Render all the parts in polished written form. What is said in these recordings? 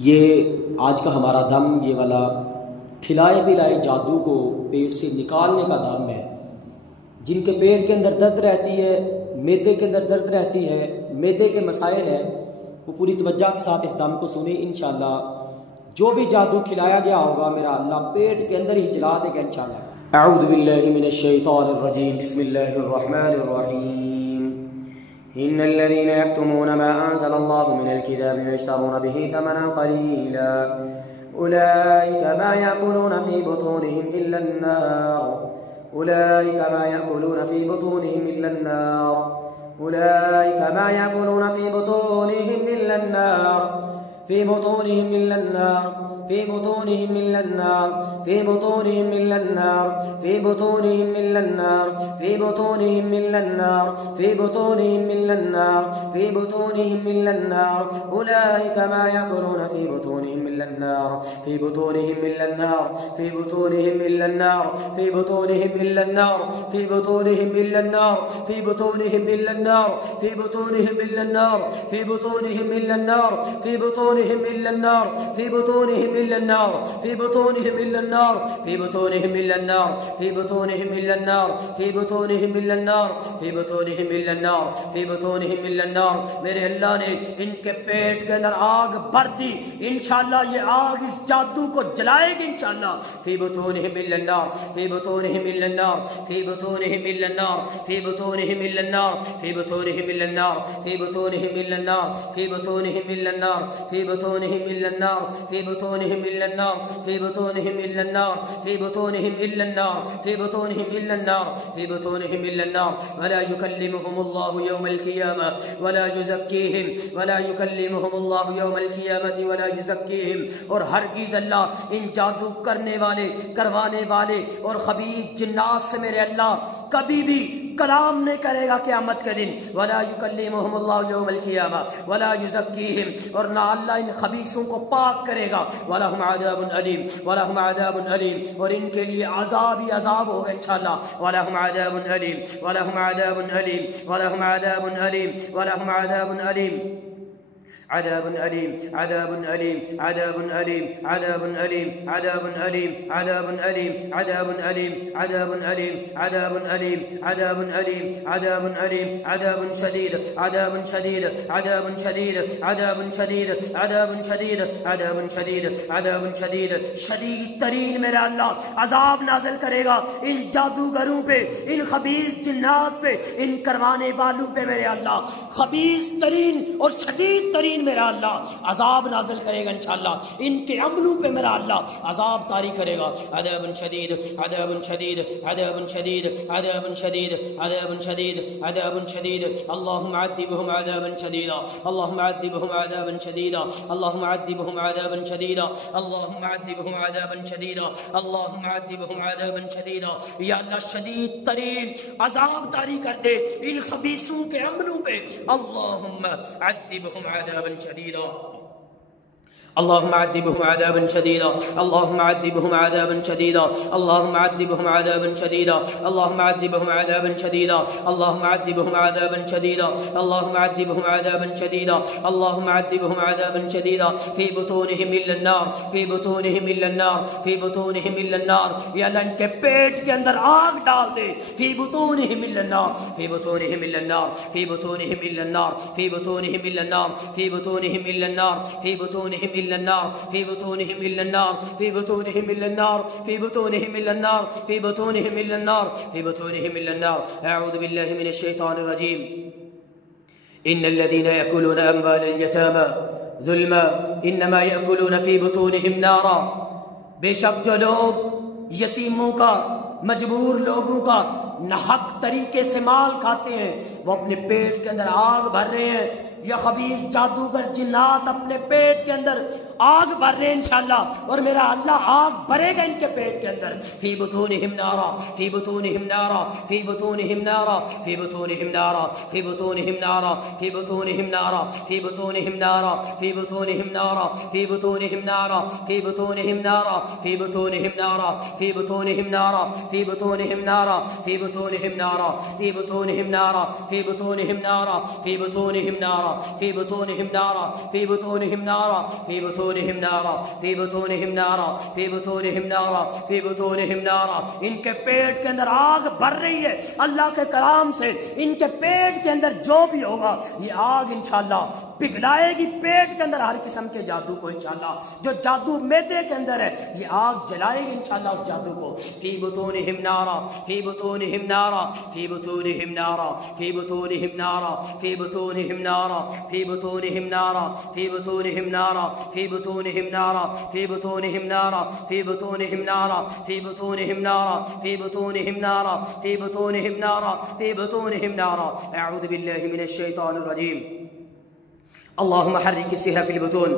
ये आज का हमारा दम ये वाला खिलाए पिलाए जादू को पेट से निकालने का दम है। जिनके पेट के अंदर दर्द रहती है, मैदे के अंदर दर्द रहती है, मैदे के मसाइल हैं, वो पूरी तवज्जो के साथ इस दम को सुने। इंशाअल्लाह जो भी जादू खिलाया गया होगा मेरा अल्लाह पेट के अंदर ही जला देगा इंशाअल्लाह। अऊज़ु बिल्लाहि मिनश शैतानिर रजीम, बिस्मिल्लाहिर रहमानिर रहीम। इन्नल्लज़ीना यक्तुमूना मा अंज़लल्लाहु मिनल किताबि वयश्तरूना बिही थमनन क़लीला उलाइका मा याकुलूना फ़ी बुतूनिहिम इल्लन नार उलाइका मा याकुलूना फ़ी बुतूनिहिम इल्लन नार उलाइका मा याकुलूना फ़ी बुतूनिहिम इल्लन नार फ़ी बुतूनिहिम इल्लन नार फ़ी बुतूनिहिम इल्लन नार फ़ी बुतूनिहिम इल्लन नार फ़ी बुतूनिहिम इल्लन नार फ़ी बुतूनिहिम इल्लन नार फ़ी बुतूनिहिम इल्लन नार फ़ी बुतूनिहिम इल्लन नार उलाइका मा याकुलूना फ़ी बुतूनिहिम इल्लन नार फ़ी बुतूनिहिम इल्लन नार फ़ी बुतूनिहिम इल्लन नार फ़ी बुतूनिहिम इल्लन नार फ़ी बुतूनिहिम इल्लन नार फ़ी बुतूनिहिम इल्लन नार फ़ी बुतूनिहिम इल्लन नार फ़ी बुतूनिहिम इल्लन नार फ़ी बुतूनिहिम इल्लन नार फ़ी बुतूनिहिम इल्लन नार फ़ी बुतूनिहिम इल्लन नार फ़ी बुतूनिहिम इल्लन नार फ़ी बुतूनिहिम इल्लन नार फ़ी बुतूनिहिम इल्लन नार फ़ी बुतूनिहिम इल्लन नार फ़ी बुतूनिहिम इल्लन नार। मेरे अल्लाह ने इनके पेट के अंदर आग भर दी, इंशाअल्लाह ये आग इस जादू को जलाएगी इंशाअल्लाह। फ़ी बुतूनिहिम इल्लन नार फ़ी बुतूनिहिम इल्लन नार फ़ी बुतूनिहिम इल्लन नार फ़ी बुतूनिहिम इल्लन नार फ़ी बुतूनिहिम इल्लन नार फ़ी बुतूनिहिम इल्लन नार फ़ी बुतूनिहिम इल्लन नार फ़ी बुतूनिहिम इल्लन नार फ़ी बुतूनिहिम इल्लन नार फ़ी बुतूनिहिम इल्लन नार फ़ी बुतूनिहिम इल्लन नार फ़ी बुतूनिहिम इल्लन नार फ़ी बुतूनिहिम इल्लन नार वला युकल्लिमुहुमुल्लाहु यौमल क़ियामह वला युज़क्कीहिम वला युकल्लिमुहुमुल्लाहु यौमल क़ियामति वला युज़क्कीहिम। और हरगिज़ अल्लाह इन जादू करने वाले, करवाने वाले और खबीस जिन्नात से मेरे अल्लाह कभी भी कलाम नहीं करेगा क़यामत के दिन। वला युकल्लिमुहुमुल्लाहु यौमल क़ियामह वला युज़क्कीहिम, और ना अल्लाह इन खबीसों को पाक करेगा। वलहुम अज़ाबुन अलीम वलहुम अज़ाबुन अलीम, और इनके लिए अज़ाब ही अज़ाब होगा इंशाअल्लाह। वलहुम अज़ाबुन अलीम वलहुम अज़ाबुन अलीम वलहुम अज़ाबुन अलीम वलहुम अज़ाबुन अलीम अज़ाबुन अलीम अज़ाबुन अलीम अज़ाबुन अलीम अज़ाबुन अलीम अज़ाबुन अलीम अज़ाबुन अलीम अज़ाबुन अलीम अज़ाबुन अलीम अज़ाबुन अलीम अज़ाबुन अलीम अज़ाबुन अलीम अज़ाबुन शदीद अज़ाबुन शदीद अज़ाबुन शदीद अज़ाबुन शदीद अज़ाबुन शदीद अज़ाबुन शदीद अज़ाबुन शदीद। शदीद तरीन मेरा अल्लाह अज़ाब नाज़िल करेगा इन जादूगरों पे, इन खबीस जिन्नात पे, इन करवाने वालों पे मेरे अल्लाह खबीस तरीन और शदीद तरीन मेरा अल्लाह अजाब नाज़िल करेगा इंशाअल्लाह। इनके अमलों पे मेरा अल्लाह अजाब तारी करेगा। अज़ाबुन शदीद अज़ाबुन शदीद अज़ाबुन शदीद अज़ाबुन शदीद अज़ाबुन शदीद अज़ाबुन शदीद। अल्लाहुम्मा अज़िबहुम अज़ाबन शदीदा अल्लाहुम्मा अज़िबहुम अज़ाबन शदीदा अल्लाहुम्मा अज़िबहुम अज़ाबन शदीदा अल्लाहुम्मा अज़िबहुम अज़ाबन शदीदा अल्लाहुम्मा अज़िबहुम अज़ाबन शदीदा। या अल्लाह शदीद तरीन अजाब तारी कर दे इन खबीसों के अमलों पे। अल्लाहुम्मा अज़िबहुम अज़ाबन शदीदा اللهم عذبهم عذابا شديدا اللهم عذبهم عذابا شديدا اللهم عذبهم عذابا شديدا اللهم عذبهم عذابا شديدا اللهم عذبهم عذابا شديدا اللهم عذبهم عذابا شديدا اللهم عذبهم عذابا شديدا في بطونهم الا النار في بطونهم الا النار في بطونهم الا النار। या अल्लाह इनके पेट के अंदर आग डाल दे। في بطونهم الا النار في بطونهم الا النار في بطونهم الا النار في بطونهم الا النار في بطونهم الا النار في بطونهم إلا النار في بطونهم إلا النار في بطونهم إلا النار في بطونهم إلا النار في بطونهم إلا النار في بطونهم إلا النار। أعوذ بالله من الشيطان الرجيم। إن الذين يأكلون أموال اليتامى ظلما إنما يأكلون في بطونهم نارا। बेशक जो लोग यतीमों का, मजबूर लोगों का नाहक तरीके से माल खाते हैं वो अपने पेट के अंदर आग भर रहे हैं। या खबीस जादूगर जिन्नात अपने पेट के अंदर आग भर रहे हैं इंशाअल्लाह। और मेरा अल्लाह आग भरेगा इनके पेट के अंदर। फी बुतूनिहिम नारा फी बुतूनिहिम नारा फी बुतूनिहिम नारा फी बुतूनिहिम नारा फी बुतूनिहिम नारा फी बुतूनिहिम नारा फी बुतूनिहिम नारा फी बुतूनिहिम नारा फी बुतूनिहिम नारा फी बुतूनिहिम नारा फी बुतूनिहिम नारा फी बुतूनिहिम नारा फी बुतूनिहिम नारा फी बुतूनिहिम नारा फी बुतूनिहिम नारा फी बुतूनिहिम नारा फी बुतूनिहिम नारा फी बुतूनिहिम नारा फी बुतूनिहिम नारा फी बुतूनिहिम नारा फी बुतूनिहिम नारा फी बुतूनिहिम नारा फी बुतूनिहिम नारा। इनके पेट के अंदर आग भर रही है अल्लाह के कलाम से। इनके पेट के अंदर जो भी होगा ये आग इंशाअल्लाह पिघलाएगी पेट के अंदर हर किस्म के जादू को इंशाअल्लाह। जो जादू मैदे के अंदर है ये आग जलाएगी इंशाअल्लाह उस जादू को। फी बुतूनिहिम नारा फी बुतूनिहिम नारा फी बुतूनिहिम नारा फी बुतूनिहिम नारा फी बुतूनिहिम नारा फी बुतूनिहिम नारा फी बुतूनिहिम नारा फी बुतूनिहिम नारा फी बुतूनिहिम नारा फी बुतूनिहिम नारा फी बुतूनिहिम नारा फी बुतूनिहिम नारा फी बुतूनिहिम नारा फी बुतूनिहिम नारा। अऊज़ु बिल्लाहि मिनश शैतानिर रजीम। अल्लाहुम्मा हर्रिक सिहरा फिल बुतून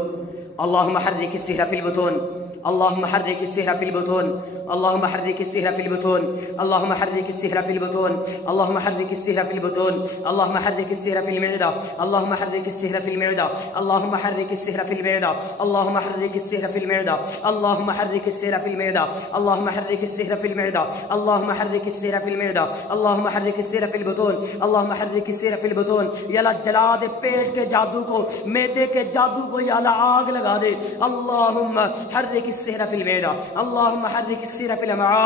अल्लाहुम्मा हर्रिक सिहरा फिल बुतून अल्लाहुम्मा हर्रिक सिहरा फिल बुतून अल्लाहुम्मा हर्रिक सिहरा फिल बुतून अल्लाहुम्मा हर्रिक सिहरा फिल बुतून अल्लाहुम्मा हर्रिक सिहरा फिल बुतून अल्लाहुम्मा हर्रिक सिहरा फिल मिअदा अल्लाहुम्मा हर्रिक सिहरा फिल मिअदा अल्लाहुम्मा हर्रिक सिहरा फिल मिअदा अल्लाहुम्मा हर्रिक सिहरा फिल मिअदा अल्लाहुम्मा हर्रिक सिहरा फिल मिअदा अल्लाहुम्मा हर्रिक सिहरा फिल मिअदा अल्लाहुम्मा हर्रिक सिहरा फिल मिअदा अल्लाहुम्मा हर्रिक सिहरा फिल बुतून अल्लाहुम्मा हर्रिक सिहरा फिल बुतून। या अल्लाह जला दे पेट के जादू को मैदे के जादू को या अल्लाह आग लगा दे। अल्लाहुम्मा हर्रिक सिहरा फिल मिअदा अल्लाहुम्मा हर्रिक सिहरा फिल अमआ।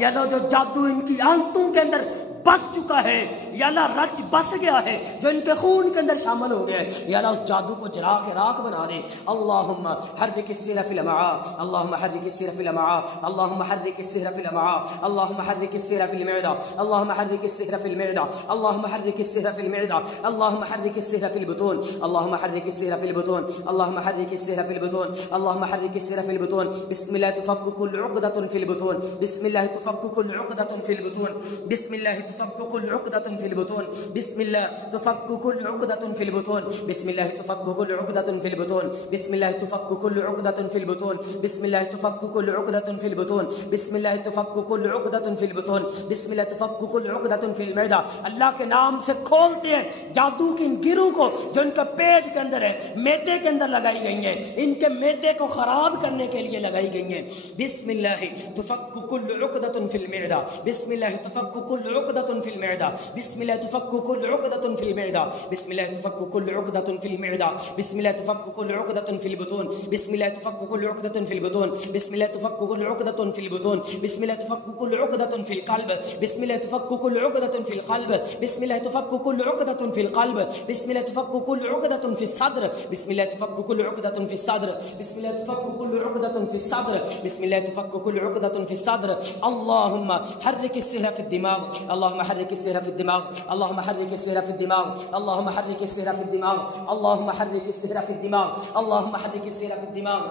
या अल्लाह जो जादू इनकी आंतों के अंदर बस चुका है या अल्लाह रच बस गया है जो इनके खून के अंदर शामिल हो गया है या अल्लाह उस जादू को जला के राख बना दे। अल्लाहुम्मा हर्रिक सिहरा फिल अमआ अल्लाहुम्मा हर्रिक सिहरा फिल अमआ अल्लाहुम्मा हर्रिक सिहरा फिल अमआ अल्लाहुम्मा हर्रिक सिहरा फिल मिअदा अल्लाहुम्मा हर्रिक सिहरा फिल मिअदा अल्लाहुम्मा हर्रिक सिहरा फिल मिअदा अल्लाहुम्मा हर्रिक सिहरा फिल बुतून अल्लाहुम्मा हर्रिक सिहरा फिल बुतून अल्लाहुम्मा हर्रिक सिहरा फिल बुतून अल्लाहुम्मा हर्रिक सिहरा फिल बुतून। बिस्मिल्लाह तुफक्कु कुल्लु उक़दतुन फिल बुतून बिस्मिल्लाह तुफक्कु कुल्लु उक़दतुन फिल बुतून बिस्मिल्लाह तुफक्कु कुल्लु उक़दतुन फिल बुतून बिस्मिल्लाह तुफक्कु कुल्लु उक़दतुन फिल बुतून बिस्मिल्लाह तुफक्कु कुल्लु उक़दतुन फिल बुतून बिस्मिल्लाह तुफक्कु कुल्लु उक़दतुन फिल बुतून बिस्मिल्लाह तुफक्कु कुल्लु उक़दतुन फिल बुतून बिस्मिल्लाह तुफक्कु कुल्लु उक़दतुन फिल बुतून बिस्मिल्लाह तुफक्कु कुल्लु उक़दतुन फिल मिअदा। अल्लाह के नाम से खोलते हैं जादू की इन गिरों को जो इनके पेट के अंदर है मैदे के अंदर लगाई गई है इनके मैदे को खराब करने के लिए लगाई गई है। बिस्मिल्लाह तुफक्कु कुल्लु उक़दतुन फिल मिअदा बिस्मिल्लाह तुफक्कु कुल्लु उक़दतुन फिल मिअदा बिस्मिल्लाह तुफक्कु कुल्लु उक़दतुन फिल मिअदा बिस्मिल्लाह तुफक्कु कुल्लु उक़दतुन फिल मिअदा बिस्मिल्लाह तुफक्कु कुल्लु उक़दतुन फिल बुतून बिस्मिल्लाह तुफक्कु कुल्लु उक़दतुन फिल बुतून बिस्मिल्लाह तुफक्कु कुल्लु उक़दतुन फिल बुतून बिस्मिल्लाह तुफक्कु कुल्लु उक़दतुन फिल क़ल्ब बिस्मिल्लाह तुफक्कु कुल्लु उक़दतुन फिल क़ल्ब बिस्मिल्लाह तुफक्कु कुल्लु उक़दतुन फिल क़ल्ब बिस्मिल्लाह तुफक्कु कुल्लु उक़दतुन फिस सद्र बिस्मिल्लाह तुफक्कु कुल्लु उक़दतुन फिस सद्र बिस्मिल्लाह तुफक्कु कुल्लु उक़दतुन फिस सद्र बिस्मिल्लाह तुफक्कु कुल्लु उक़दतुन फिस सद्र। अल्लाहुम्मा हर्रिक सिहरा फिद दिमाग अल्लाहुम्मा हर्रिक सिहरा फिद दिमाग अल्लाहुम्मा हर्रिक सिहरा फिद दिमाग अल्लाहुम्मा हर्रिक सिहरा फिद दिमाग अल्लाहुम्मा हर्रिक सिहरा फिद दिमाग अल्लाहुम्मा हर्रिक सिहरा फिद दिमाग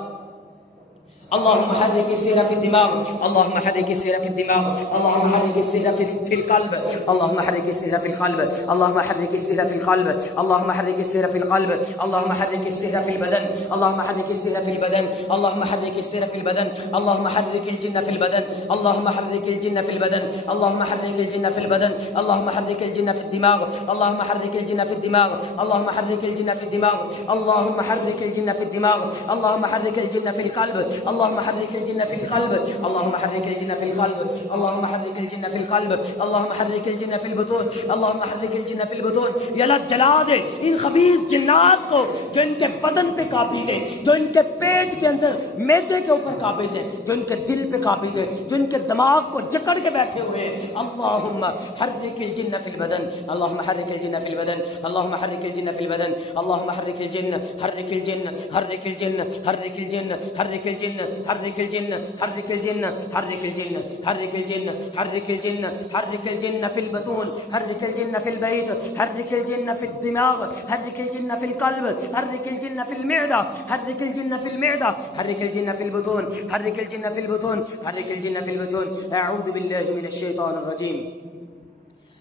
अल्लाहुम्मा हर्रिक सिहरा फिद दिमाग अल्लाहुम्मा हर्रिक सिहरा फिद दिमाग अल्लाहुम्मा हर्रिक सिहरा फिल क़ल्ब अल्लाहुम्मा हर्रिक सिहरा फिल क़ल्ब अल्लाहुम्मा हर्रिक सिहरा फिल क़ल्ब अल्लाहुम्मा हर्रिक सिहरा फिल क़ल्ब अल्लाहुम्मा हर्रिक सिहरा फिल बदन अल्लाहुम्मा हर्रिक सिहरा फिल बदन अल्लाहुम्मा हर्रिक सिहरा फिल बदन अल्लाहुम्मा हर्रिकिल जिन्न फिल बदन अल्लाहुम्मा हर्रिकिल जिन्न फिल बदन अल्लाहुम्मा हर्रिकिल जिन्न फिल बदन अल्लाहुम्मा हर्रिकिल जिन्न फिद दिमाग अल्लाहुम्मा हर्रिकिल जिन्न फिद दिमाग अल्लाहुम्मा हर्रिकिल जिन्न फिद दिमाग अल्लाहुम्मा हर्रिकिल जिन्न फिद दिमाग अल्लाहुम्मा हर्रिकिल जिन्न फिल क़ल्ब अल्लाहुम्मा हर्रिकिल जिन्न फिल क़ल्ब अल्लाहुम्मा हर्रिकिल जिन्न फिल क़ल्ब अल्लाहुम्मा हर्रिकिल जिन्न फिल क़ल्ब अल्लाहुम्मा हर्रिकिल जिन्न फिल बुतून अल्लाहुम्मा हर्रिकिल जिन्न फिल बुतून। या अल्लाह जला दे इन खबीस जिन्नात को जो इनके बदन पे काबिज है जो इनके पेट के अंदर मैदे के ऊपर काबिज है जो इनके दिल पे काबिज है जो इनके दिमाग को जकड़ के बैठे हुए हैं। अल्लाहुम्मा हर्रिकिल जिन्न फिल बदन अल्लाहुम्मा हर्रिकिल जिन्न फिल बदन अल्लाहुम्मा हर्रिकिल जिन्न फिल बदन अल्लाहुम्मा हर्रिकिल जिन्न हर्रिकिल जिन्न हर्रिकिल जिन्न हर्रिकिल जिन्न हर्रिकिल जिन्न हर्रिकिल जिन्न हर्रिकिल जिन्न हर्रिकिल जिन्न हर्रिकिल जिन्न हर्रिकिल जिन्न हर्रिकिल जिन्न फिल बतून हर्रिकिल जिन्न फिल बैत हर्रिकिल जिन्न फिद दिमाग हर्रिकिल जिन्न फिल क़ल्ब हर्रिकिल जिन्न फिल मिअदा हर्रिकिल जिन्न फिल मिअदा हर्रिकिल जिन्न फिल बुतून हर्रिकिल जिन्न फिल बुतून हर्रिकिल जिन्न फिल बुतून। अऊज़ु बिल्लाहि मिनश शैतानिर रजीम।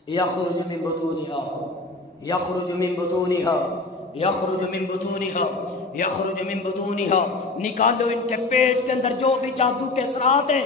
यख़रुजु मिन बुतूनिहा यख़रुजु मिन बुतूनिहा यख़रुजु मिन बुतूनिहा यख़रुजु मिन बुतूनिहा। निकालो इनके पेट के अंदर जो भी जादू के असरात हैं।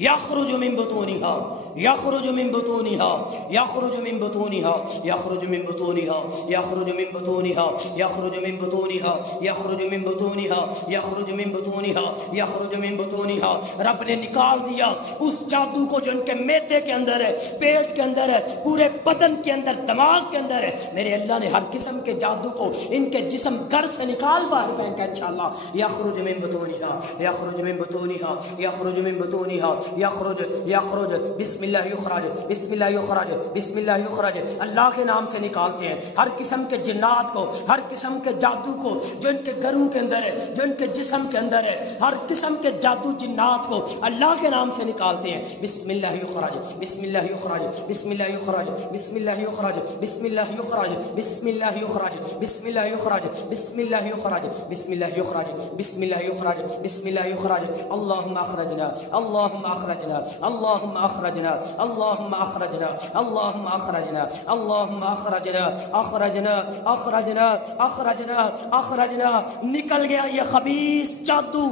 यख़रुजु मिन बुतूनिहा यखरुजु मिन बुतूनिहा यखरुजु मिन बुतूनिहा यखरुजु मिन बुतूनिहा यखरुजु मिन बुतूनिहा यखरुजु मिन बुतूनिहा यखरुजु मिन बुतूनिहा यखरुजु मिन बुतूनिहा यखरुजु मिन बुतूनिहा। रब ने निकाल दिया उस जादू को जो इनके मैदे के अंदर है, पेट के अंदर है, पूरे बदन के अंदर, दिमाग के अंदर है। मेरे अल्लाह ने हर किस्म के जादू को इनके जिस्म घर से निकाल बाहर फेंका इंशाअल्लाह। यखरुज मिन बुतूनिहा यखरुज मिन बुतूनिहा यखरुज मिन बुतूनिहा यखरुज यखरुज बिस्मिल्लाह युखरज बिस्मिल्लाह युखरज बिस्मिल्लाह युखरज। अल्लाह के नाम से निकालते हैं हर किस्म के जिन्नात को, हर किस्म के जादू को जो इनके घरों के अंदर है, जो इनके जिस्म के अंदर है, हर किस्म के जादू जिन्नात को अल्लाह के नाम से निकालते हैं। बिस्मिल्लाह युखरज बिस्मिल्लाह युखरज बिस्मिल्लाह युखरज बिस्मिल्लाह युखरज बिस्मिल्लाह युखरज बिस्मिल्लाह युखरज बिस्मिल्लाह युखरज बिस्मिल्लाह युखरज बिस्मिल्लाह युखरज बिस्मिल्लाह युखरज बिस्मिल्लाह युखरज। अल्लाहुम्मा अखरजना अल्लाहुम्मा अखरजना अल्लाहुम्मा अखरजना अल्लाहुम्मा अखरजना अल्लाहुम्मा अखरजना अल्लाहुम्मा अखरजना अखरजना अखरजना अखरजना अखरजना। निकल गया ये खबीस जादू,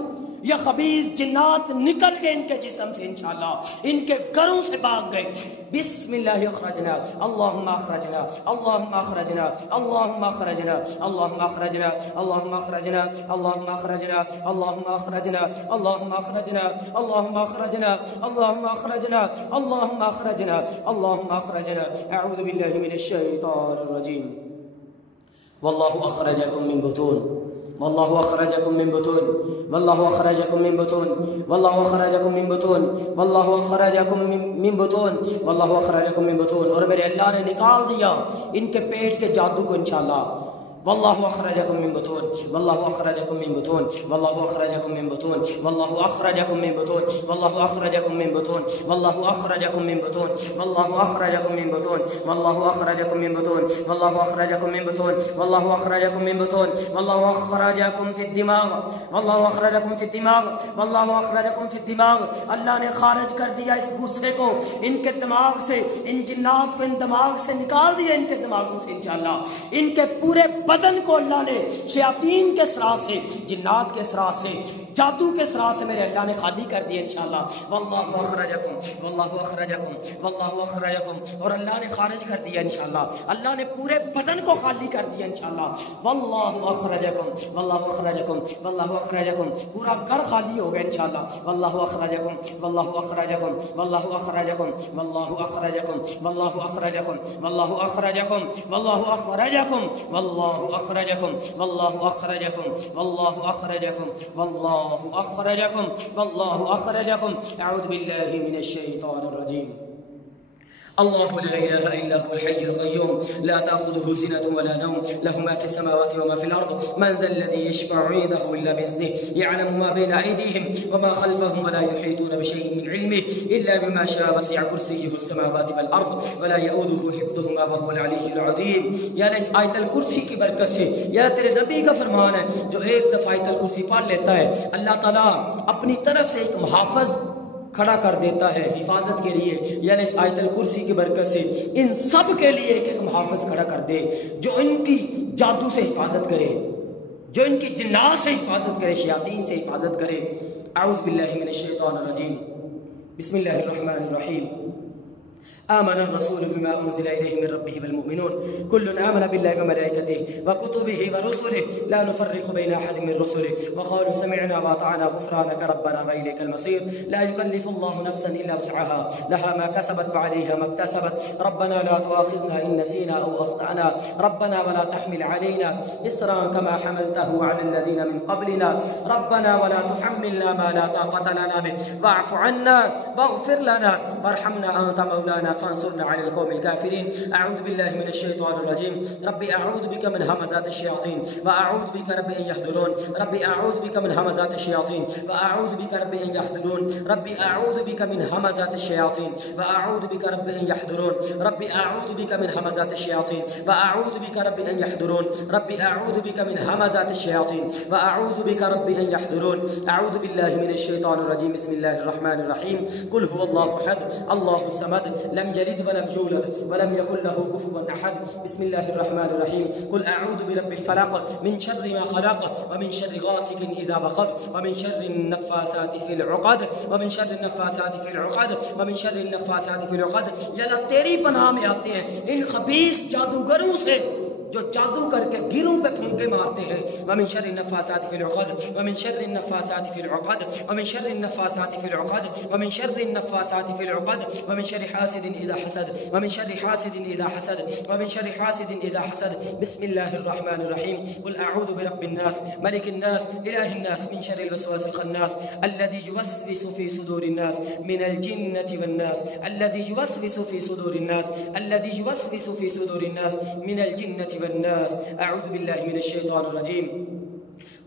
ये खबीस जिन्नात निकल गए इनके जिस्म से इंशाअल्लाह, इनके घरों से भाग गए। बिस्मिल्लाह अखरजना अल्लाहुम्मा अखरजना अल्लाहुम्मा अखरजना अल्लाहुम्मा अखरजना अल्लाहुम्मा अखरजना अल्लाहुम्मा अखरजना अल्लाहुम्मा अखरजना अल्लाहुम्मा अखरजना अल्लाहुम्मा अखरजना अल्लाहुम्मा अखरजना अल्लाहुम्मा अखरजना अल्लाहुम्मा अखरजना अल्लाहुम्मा अखरजना। अऊज़ु बिल्लाहि मिनश शैतानिर रजीम। वल्लाहु अखरजकुम मिन बुतून वल्लाहु अखरजकुम मिन बुतून वल्लाहु अखरजकुम मिन बुतून वल्लाहु अखरजकुम मिन बुतून वल्लाहु अखरजकुम मिन बुतून वल्लाहु अखरजकुम मिन बुतून। और मेरे अल्लाह ने निकाल दिया इनके पेट के जादू को इंशाअल्लाह। वल्लाहु अखरजकुम मिन बुतून वल्लाहु अखरजकुम मिन बुतून वल्लाहु अखरजकुम मिन बुतून वल्लाहु अखरजकुम मिन बुतून वल्लाहु अखरजकुम मिन बुतून वल्लाहु अखरजकुम मिन बुतून वल्लाहु अखरजकुम मिन बुतून वल्लाहु अखरजकुम मिन बुतून वल्लाहु अखरजकुम मिन बुतून वल्लाहु अखरजकुम मिन बुतून वल्लाहु अखरजकुम फिद दिमाग वल्लाहु अखरजकुम फिद दिमाग वल्लाहु अखरजकुम फिद दिमाग। अल्लाह ने खारिज कर दिया इस गुस्से को इनके दिमाग से, इन जिन्नात को इन दिमाग से निकाल दिया इनके दिमागों से इंशाअल्लाह। इनके पूरे बदन को अल्लाह ने शयातीन के सराज से, जिन्नात के सराज से, जादू के सराज से मेरे अल्लाह ने खाली कर दिया इंशाअल्लाह। वल्लाहु अखरजकुम वल्लाहु अखरजकुम वल्लाहु अखरजकुम। और अल्लाह ने खारिज कर दिया इंशाअल्लाह। अल्लाह ने पूरे बदन को खाली कर दिया इंशाअल्लाह। वल्लाहु अखरजकुम वल्लाहु अखरजकुम वल्लाहु अखरजकुम। पूरा घर खाली हो गया इंशाअल्लाह। वल्लाहु अखरजकुम वल्लाहु अखरजकुम वल्लाहु अखरजकुम वल्लाहु अखरजकुम वल्लाहु अखरजकुम वल्लाहु अखरजकुम वल्लाहु अखरजकुम वल्लाहु अखरजकुम वल्लाहु अखरजकुम वल्लाहु अखरजकुम वल्लाहु अखरजकुम वल्लाहु अखरजकुम। अऊज़ु बिल्लाहि मिनश शैतानिर रजीम। अल्लाहु ला इलाहा इल्ला हुवल हय्युल क़य्यूम ला ताख़ुज़ुहु सिनतुन वला नौम लहु मा फ़िस समावाति व मा फ़िल अर्ज़ मन ज़ल्लज़ी यशफ़अु इंदहु इल्ला बिइज़्निहि यअलमु मा बैना अयदीहिम व मा ख़ल्फ़हुम व ला युहीतूना बिशैइन मिन इल्मिहि इल्ला बिमा शाअ वसिअ कुर्सियुहु समावाति वल अर्ज़ व ला यऊदुहु हिफ़्ज़ुहुमा व हुवल अलिय्युल अज़ीम। यानी इस आयतुल कुर्सी की बरकत से, या तेरे नबी का फरमान है, जो एक दफ़ा आयतुल कुर्सी पढ़ लेता है अल्लाह ताला अपनी तरफ से एक मुहाफ़िज़ खड़ा कर देता है हिफाजत के लिए। यानी इस आयतुल कुर्सी की बरकत से इन सब के लिए एक एक मुहाफ़िज़ खड़ा कर दे जो इनकी जादू से हिफाजत करे, जो इनकी जिन्नात से हिफाजत करे, शयातीन से हिफाजत करे। अऊज़ु बिल्लाहि मिनश शैतानिर रजीम। बिस्मिल्लाहिर रहमानिर रहीम। आमन रसूल बिमा उन्ज़िला इलैहि मिन रब्बिहि वल मुमिनून कुल्लुन आमन बिल्लाहि व मलाइकतिहि व कुतुबिहि व रुसुलिहि ला नुफ़र्रिक़ु बैना अहदिन मिन रुसुलिहि व क़ालू समिअना व अतअना ग़ुफ़रानक रब्बना व इलैकल मसीर ला युकल्लिफ़ुल्लाहु नफ़्सन इल्ला वुस्अहा लहा मा कसबत व अलैहा मा इक्तसबत रब्बना ला तुआख़िज़ना इन नसीना औ अख़्तअना रब्बना व ला तहमिल अलैना इस्रन कमा हमलतहु अलल लज़ीना मिन क़ब्लिना रब्बना व ला तुहम्मिलना मा ला ताक़त लना बिहि वअफ़ु अन्ना वग़फ़िर लना वरहमना अंत मौलाना फ़ांसुरना अलल क़ौमिल काफ़िरीन। अऊज़ु बिल्लाहि मिनश शैतानिर रजीम। रब्बी अऊज़ु बिका मिन हमाज़ातिश शयातीन व अऊज़ु बिका रब्बी अन यहदुरून। रब्बी अऊज़ु बिका मिन हमाज़ातिश शयातीन व अऊज़ु बिका रब्बी अन यहदुरून। रब्बी अऊज़ु बिका मिन हमाज़ातिश शयातीन व अऊज़ु बिका रब्बी अन यहदुरून। रब्बी अऊज़ु बिका मिन हमाज़ातिश शयातीन व अऊज़ु बिका रब्बी अन यहदुरून। रब्बी अऊज़ु बिका मिन हमाज़ातिश शयातीन व अऊज़ु बिका रब्बी अन यहदुरून। अऊज़ु बिल्लाहि मिनश शैतानिर रजीम। बिस्मिल्लाहिर रहमानिर रहीम। कुल हुवल्लाहु अहद अल्लाहुस समद लम यलिद वलम यूलद वलम यकुल लहू कुफुवन अहद। बिस्मिल्लाहिर रहमानिर रहीम। कुल अऊज़ु बिरब्बिल फलक मिन शर्रि मा खलक व मिन शर्रि गासिकिन इज़ा वक़ब व मिन शर्रि नफ़्फ़ासाति फिल उक़द व मिन शर्रि नफ़्फ़ासाति फिल उक़द व मिन शर्रि नफ़्फ़ासाति फिल उक़द। या अल्लाह तेरी पनाह में आते हैं इन खबीस जादूगरों से जो जादू करके गिरों पे फुंके मारते हैं। वमिन शर्रि नफ़्फ़ासाति फिल उक़द वमिन शर्रि नफ़्फ़ासाति फिल उक़द वमिन शर्रि नफ़्फ़ासाति फिल उक़द वमिन शर्रि नफ़्फ़ासाति फिल उक़द वमिन शर्रि हासिदिन इज़ा हसद वमिन शर्रि हासिदिन इज़ा हसद वमिन शर्रि हासिदिन इज़ा हसद। बिस्मिल्लाहिर रहमानिर रहीम। कुल अऊज़ु बिरब्बिन नास मलिकिन नास इलाहिन नास मिन शर्रिल वसवासिल खन्नास अल्लज़ी युवस्विसु फ़ी सुदूरिन नास मिनल जिन्नति वन नास अल्लज़ी युवस्विसु फ़ी सुदूरिन नास अल्लज़ी युवस्विसु फ़ी सुदूरिन नास मिनल जिन्नति والناس। أعوذ بالله من الشيطان الرجيم।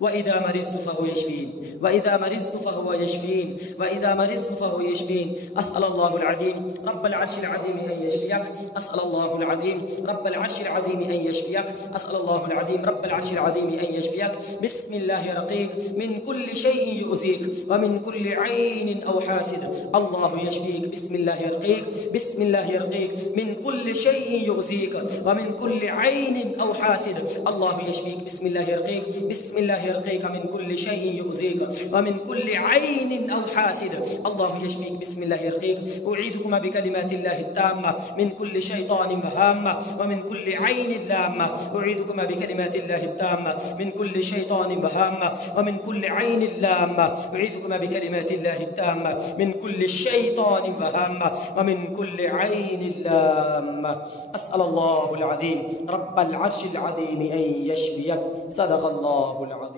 وإذا مرضت فهو يشفين وإذا مرضت فهو يشفين وإذا مرضت فهو يشفين। أسأل الله العظيم رب العرش العظيم أن يشفيك أسأل الله العظيم رب العرش العظيم أن يشفيك أسأل الله العظيم رب العرش العظيم أن يشفيك। بسم الله يرقيك من كل شيء يؤذيك ومن كل عين أو حاسد الله يشفيك। بسم الله يرقيك بسم الله يرقيك من كل شيء يؤذيك ومن كل عين أو حاسد الله يشفيك। بسم الله يرقيك بسم الله يرقيك من كل شيء يؤذيك ومن كل عين أو حاسد الله يشفيك। بسم الله يرقيك أعيذكما بكلمات الله التامة من كل شيطان وهامة ومن كل عين لامة أعيذكما بكلمات الله التامة من كل شيطان وهامة ومن كل عين لامة أعيذكما بكلمات الله التامة من كل شيطان وهامة ومن كل عين لامة। أسأل الله العظيم رب العرش العظيم أن يشفيك। صدق الله العظيم।